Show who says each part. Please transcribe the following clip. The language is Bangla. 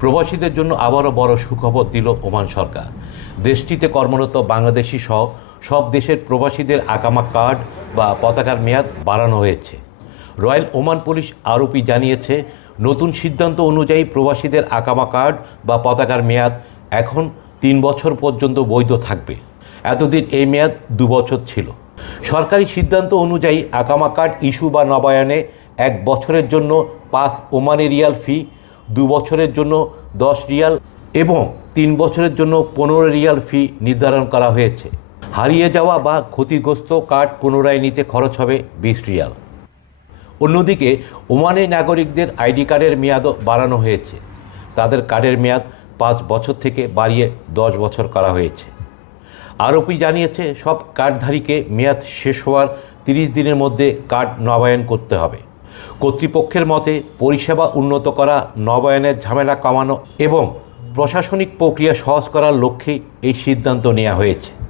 Speaker 1: প্রবাসীদের জন্য আবারও বড় সুখবর দিল ওমান সরকার। দেশটিতে কর্মরত বাংলাদেশি সহ সব দেশের প্রবাসীদের আকামা কার্ড বা পতাকার মেয়াদ বাড়ানো হয়েছে। রয়্যাল ওমান পুলিশ আরোপি জানিয়েছে, নতুন সিদ্ধান্ত অনুযায়ী প্রবাসীদের আকামা কার্ড বা পতাকার মেয়াদ এখন তিন বছর পর্যন্ত বৈধ থাকবে। এতদিন এই মেয়াদ দু বছর ছিল। সরকারি সিদ্ধান্ত অনুযায়ী আকামা কার্ড ইস্যু বা নবায়নে এক বছরের জন্য পাঁচ ওমানি রিয়াল ফি দু বছরের জন্য দশ রিয়াল এবং তিন বছরের জন্য পনেরো রিয়াল ফি নির্ধারণ করা হয়েছে। হারিয়ে যাওয়া বা ক্ষতিগ্রস্ত কার্ড পুনরায় নিতে খরচ হবে বিশ রিয়াল। অন্যদিকে, ওমানি নাগরিকদের আইডি কার্ডের মেয়াদও বাড়ানো হয়েছে। তাদের কার্ডের মেয়াদ পাঁচ বছর থেকে বাড়িয়ে দশ বছর করা হয়েছে। আরোপি জানিয়েছে, সব কার্ডধারীকে মেয়াদ শেষ হওয়ার তিরিশ দিনের মধ্যে কার্ড নবায়ন করতে হবে। কর্তৃপক্ষের মতে পরিষেবা উন্নত করা, নবায়নের ঝামেলা কমানো এবং প্রশাসনিক প্রক্রিয়া সহজ করার লক্ষ্যে এই সিদ্ধান্ত নেওয়া হয়েছে।